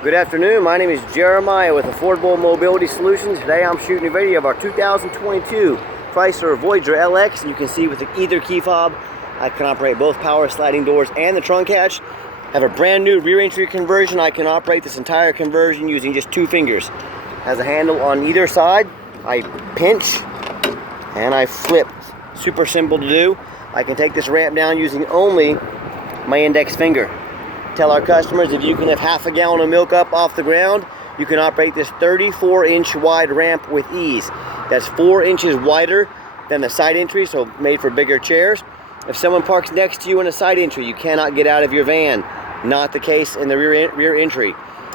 Good afternoon, my name is Jeremiah with Affordable Mobility Solutions. Today I'm shooting a video of our 2022 Chrysler Voyager LX. You can see with either key fob, I can operate both power sliding doors and the trunk hatch. I have a brand new rear entry conversion. I can operate this entire conversion using just 2 fingers. Has a handle on either side. I pinch and I flip. Super simple to do. I can take this ramp down using only my index finger. Tell our customers if you can lift half a gallon of milk up off the ground, you can operate this 34-inch wide ramp with ease. That's 4 inches wider than the side entry, so made for bigger chairs. If someone parks next to you in a side entry, you cannot get out of your van. Not the case in the rear entry.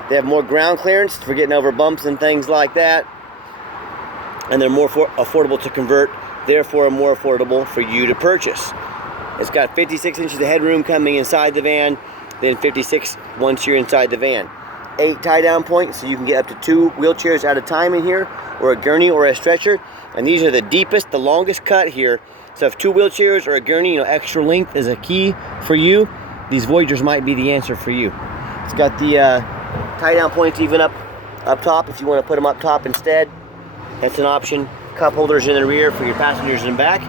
They have more ground clearance for getting over bumps and things like that, and they're more affordable to convert, therefore more affordable for you to purchase. It's got 56 inches of headroom coming inside the van, then 56 once you're inside the van. 8 tie-down points, so you can get up to 2 wheelchairs at a time in here, or a gurney or a stretcher. And these are the deepest, the longest cut here. So if 2 wheelchairs or a gurney, extra length is a key for you, these Voyagers might be the answer for you. It's got the tie-down points even up top if you want to put them up top instead. That's an option. Cup holders in the rear for your passengers in back.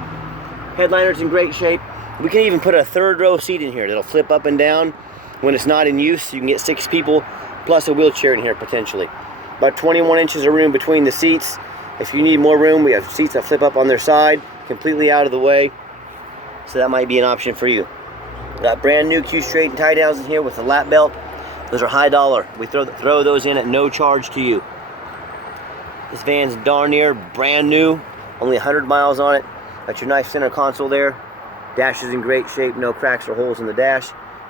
Headliner's in great shape. We can even put a 3rd row seat in here that'll flip up and down when it's not in use. You can get 6 people plus a wheelchair in here potentially. About 21 inches of room between the seats. If you need more room, we have seats that flip up on their side, completely out of the way. So that might be an option for you. Got brand new Q-straight and tie downs in here with a lap belt. Those are high dollar. We throw those in at no charge to you. This van's darn near brand new, only 100 miles on it. Got your nice center console there. Dash is in great shape, no cracks or holes in the dash.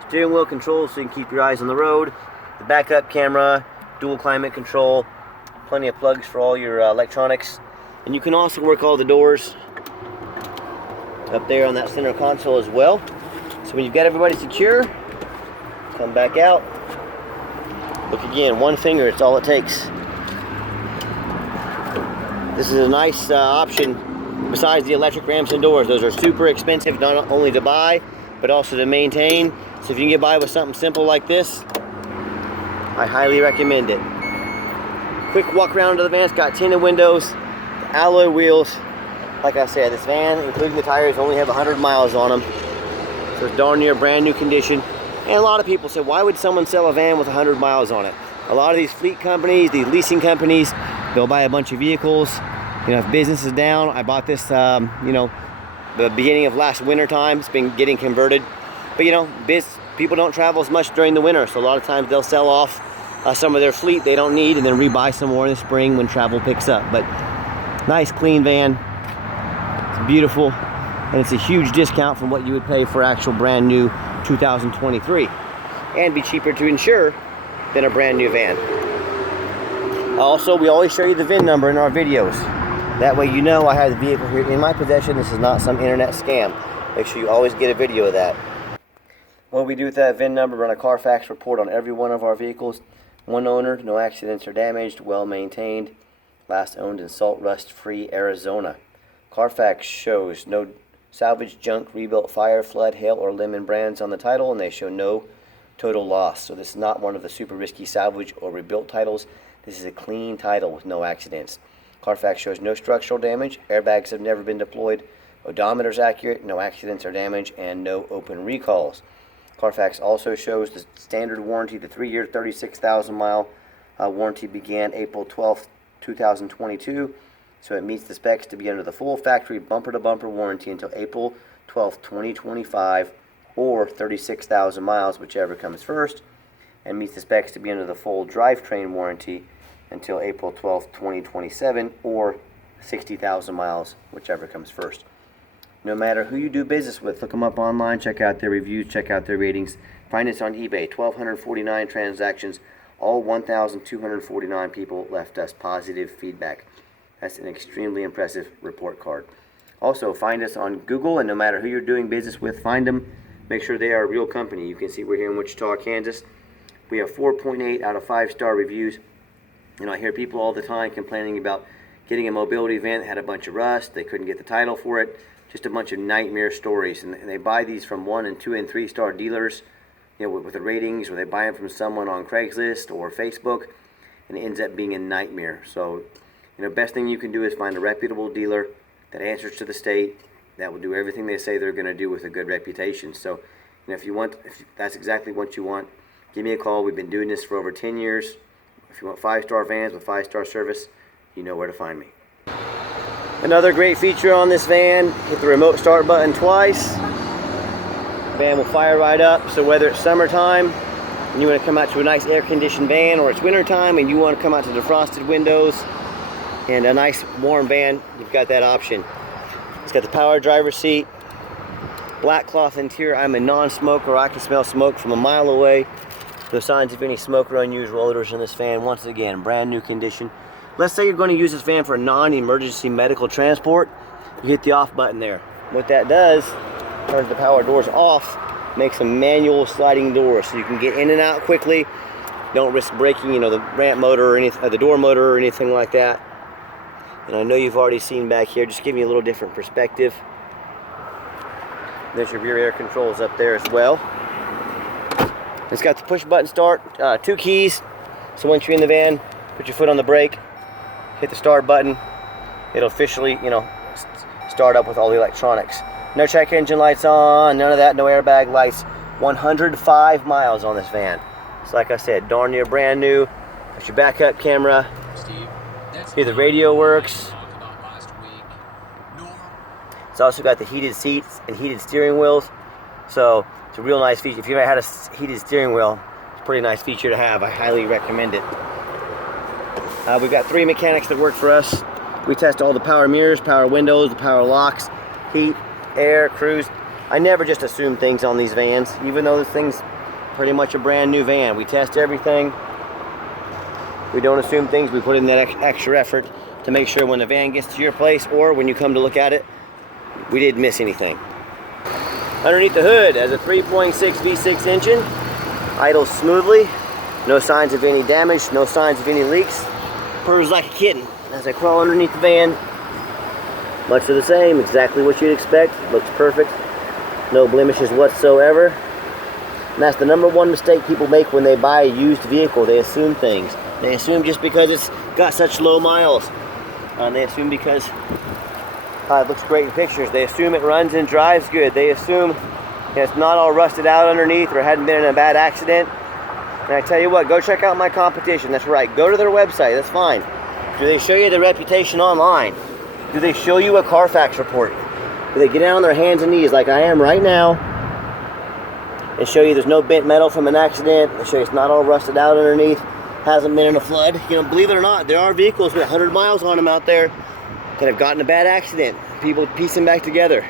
Steering wheel controls so you can keep your eyes on the road. The backup camera, dual climate control, plenty of plugs for all your electronics. And you can also work all the doors up there on that center console as well. So when you've got everybody secure, come back out. Look again, 1 finger, it's all it takes. This is a nice option besides the electric ramps and doors. Those are super expensive, not only to buy, but also to maintain. So if you can get by with something simple like this, I highly recommend it. Quick walk around to the van. It's got tinted windows, alloy wheels. Like I said, this van, including the tires, only have 100 miles on them. So it's darn near brand new condition. And a lot of people say, why would someone sell a van with 100 miles on it? A lot of these fleet companies, these leasing companies, they'll buy a bunch of vehicles. If business is down, I bought this, the beginning of last winter time. It's been getting converted. But people don't travel as much during the winter, so a lot of times they'll sell off some of their fleet they don't need and then rebuy some more in the spring when travel picks up. But nice, clean van. It's beautiful, and it's a huge discount from what you would pay for actual brand new 2023, and be cheaper to insure than a brand new van. Also, we always show you the VIN number in our videos. That way I have the vehicle here in my possession. This is not some internet scam. Make sure you always get a video of that. What we do with that VIN number, run a Carfax report on every one of our vehicles. 1 owner, no accidents or damaged, well maintained. Last owned in salt rust free Arizona. Carfax shows no salvage, junk, rebuilt, fire, flood, hail, or lemon brands on the title, and they show no total loss. So this is not one of the super risky salvage or rebuilt titles. This is a clean title with no accidents. Carfax shows no structural damage, airbags have never been deployed, odometer's accurate, no accidents or damage, and no open recalls. Carfax also shows the standard warranty. The 3-year, 36,000 mile warranty began April 12th, 2022. So it meets the specs to be under the full factory bumper-to-bumper warranty until April 12th, 2025, or 36,000 miles, whichever comes first, and meets the specs to be under the full drivetrain warranty until April 12th, 2027, or 60,000 miles, whichever comes first. No matter who you do business with, look them up online, check out their reviews, check out their ratings. Find us on eBay, 1,249 transactions. All 1,249 people left us positive feedback. That's an extremely impressive report card. Also, find us on Google, and no matter who you're doing business with, find them. Make sure they are a real company. You can see we're here in Wichita, Kansas. We have 4.8 out of 5-star reviews. I hear people all the time complaining about getting a mobility van that had a bunch of rust. They couldn't get the title for it. Just a bunch of nightmare stories. And they buy these from 1 and 2 and 3-star dealers you know, with the ratings, or they buy them from someone on Craigslist or Facebook, and it ends up being a nightmare. So, you know, best thing you can do is find a reputable dealer that answers to the state, that will do everything they say they're going to do with a good reputation. So, you know, if that's exactly what you want, give me a call. We've been doing this for over 10 years. If you want 5-star vans with 5-star service, you know where to find me. Another great feature on this van, hit the remote start button twice. The van will fire right up. So whether it's summertime and you want to come out to a nice air-conditioned van, or it's wintertime and you want to come out to defrosted windows and a nice warm van, you've got that option. It's got the power driver's seat, black cloth interior. I'm a non-smoker. I can smell smoke from a mile away. No signs of any smoke or unusual odors in this van. Once again, brand new condition. Let's say you're going to use this van for non-emergency medical transport. You hit the off button there. What that does, turns the power doors off, makes them manual sliding doors, so you can get in and out quickly. Don't risk breaking, you know, the ramp motor or anything, the door motor or anything like that. And I know you've already seen back here, just give you a little different perspective. There's your rear air controls up there as well. It's got the push button start, 2 keys. So once you're in the van, put your foot on the brake, hit the start button. It'll officially, you know, start up with all the electronics. No check engine lights on, none of that, no airbag lights. 105 miles on this van. So like I said, darn near brand new. There's your backup camera. Here the radio works. It's also got the heated seats and heated steering wheels. So it's a real nice feature. If you've ever had a heated steering wheel, it's a pretty nice feature to have. I highly recommend it. We've got 3 mechanics that work for us. We test all the power mirrors, power windows, the power locks, heat, air, cruise. I never just assume things on these vans, even though this thing's pretty much a brand new van. We test everything. We don't assume things. We put in that extra effort to make sure when the van gets to your place, or when you come to look at it, we didn't miss anything. Underneath the hood, has a 3.6 V6 engine, idles smoothly, no signs of any damage, no signs of any leaks. Purrs like a kitten as I crawl underneath the van. Much of the same, exactly what you'd expect. Looks perfect, no blemishes whatsoever. And that's the #1 mistake people make when they buy a used vehicle. They assume things. They assume just because it's got such low miles. They assume because it looks great in pictures. They assume it runs and drives good. They assume it's not all rusted out underneath or hadn't been in a bad accident. And I tell you what, go check out my competition. That's right, go to their website, that's fine. Do they show you the reputation online? Do they show you a Carfax report? Do they get down on their hands and knees like I am right now and show you there's no bent metal from an accident? They show you it's not all rusted out underneath, hasn't been in a flood. You know, believe it or not, there are vehicles with 100 miles on them out there that have gotten a bad accident. People piece them back together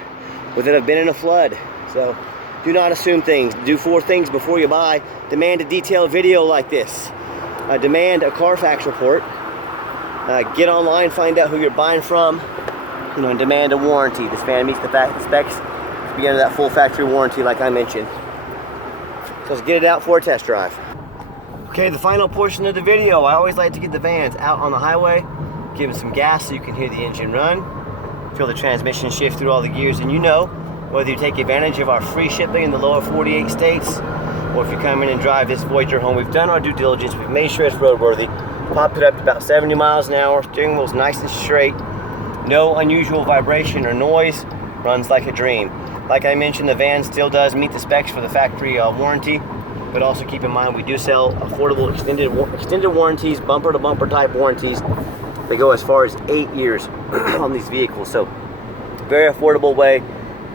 with it have been in a flood. So do not assume things. Do 4 things before you buy. Demand a detailed video like this. Demand a Carfax report. Get online, find out who you're buying from, you know, and demand a warranty. This van meets the specs to be under that full factory warranty like I mentioned. So let's get it out for a test drive. Okay, the final portion of the video. I always like to get the vans out on the highway, give them some gas so you can hear the engine run, feel the transmission shift through all the gears, and you know, whether you take advantage of our free shipping in the lower 48 states, or if you come in and drive this Voyager home, we've done our due diligence, we've made sure it's roadworthy, popped it up to about 70 miles an hour, steering wheel's nice and straight, no unusual vibration or noise, runs like a dream. Like I mentioned, the van still does meet the specs for the factory warranty, but also keep in mind we do sell affordable extended warranties, bumper to bumper type warranties. They go as far as 8 years on these vehicles, so very affordable way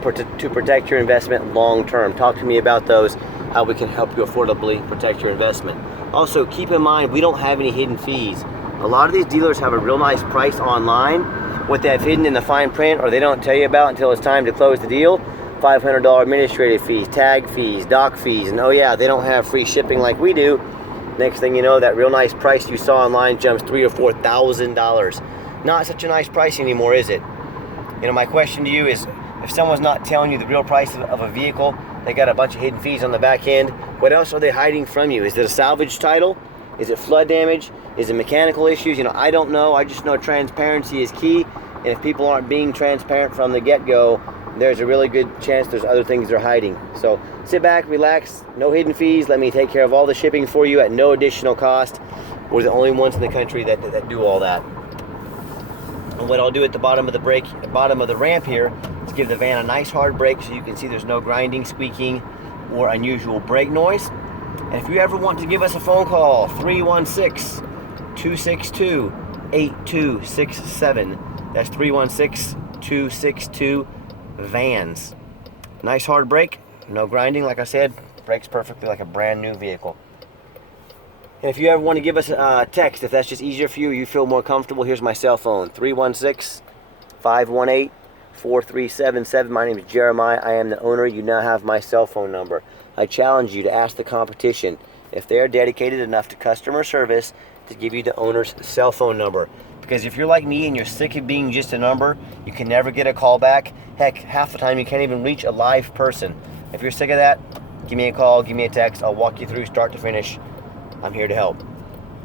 to protect your investment long term. Talk to me about those, how we can help you affordably protect your investment. Also, keep in mind, we don't have any hidden fees. A lot of these dealers have a real nice price online. What they have hidden in the fine print, or they don't tell you about until it's time to close the deal, $500 administrative fees, tag fees, dock fees, and oh yeah, they don't have free shipping like we do. Next thing you know, that real nice price you saw online jumps $3,000 or $4,000. Not such a nice price anymore, is it? You know, my question to you is, if someone's not telling you the real price of a vehicle, they got a bunch of hidden fees on the back end, what else are they hiding from you? Is it a salvage title? Is it flood damage? Is it mechanical issues? You know, I don't know. I just know transparency is key. And if people aren't being transparent from the get-go, there's a really good chance there's other things they're hiding. So sit back, relax, no hidden fees. Let me take care of all the shipping for you at no additional cost. We're the only ones in the country that do all that. And what I'll do at the bottom of the ramp here is give the van a nice hard brake so you can see there's no grinding, squeaking, or unusual brake noise. And if you ever want to give us a phone call, 316-262-8267. That's 316-262-VANS. Nice hard brake, no grinding. Like I said, brakes perfectly like a brand new vehicle. And if you ever want to give us a text, if that's just easier for you, you feel more comfortable, here's my cell phone, 316-518-4377. My name is Jeremiah. I am the owner. You now have my cell phone number. I challenge you to ask the competition if they are dedicated enough to customer service to give you the owner's cell phone number. Because if you're like me and you're sick of being just a number, you can never get a call back. Heck, half the time you can't even reach a live person. If you're sick of that, give me a call, give me a text. I'll walk you through start to finish. I'm here to help.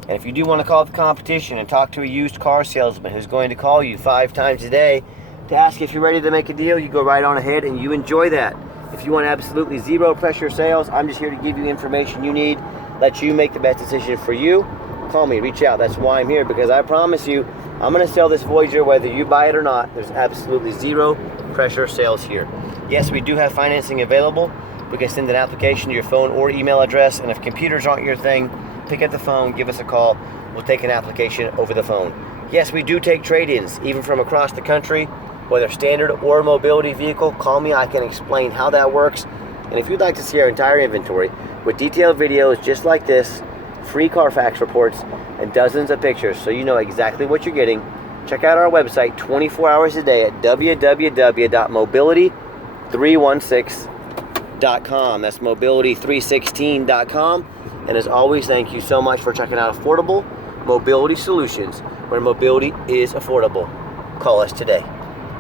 And if you do want to call the competition and talk to a used car salesman who's going to call you 5 times a day to ask if you're ready to make a deal, you go right on ahead and you enjoy that. If you want absolutely zero pressure sales, I'm just here to give you information you need, let you make the best decision for you. Call me, reach out. That's why I'm here, because I promise you, I'm going to sell this Voyager whether you buy it or not. There's absolutely zero pressure sales here. Yes, we do have financing available. We can send an application to your phone or email address, and if computers aren't your thing, pick up the phone, give us a call. We'll take an application over the phone. Yes, we do take trade-ins, even from across the country, whether standard or mobility vehicle. Call me, I can explain how that works. And if you'd like to see our entire inventory with detailed videos just like this, free Carfax reports, and dozens of pictures so you know exactly what you're getting, check out our website 24 hours a day at www.mobility316.com. That's mobility316.com. And as always, thank you so much for checking out Affordable Mobility Solutions, where mobility is affordable. Call us today.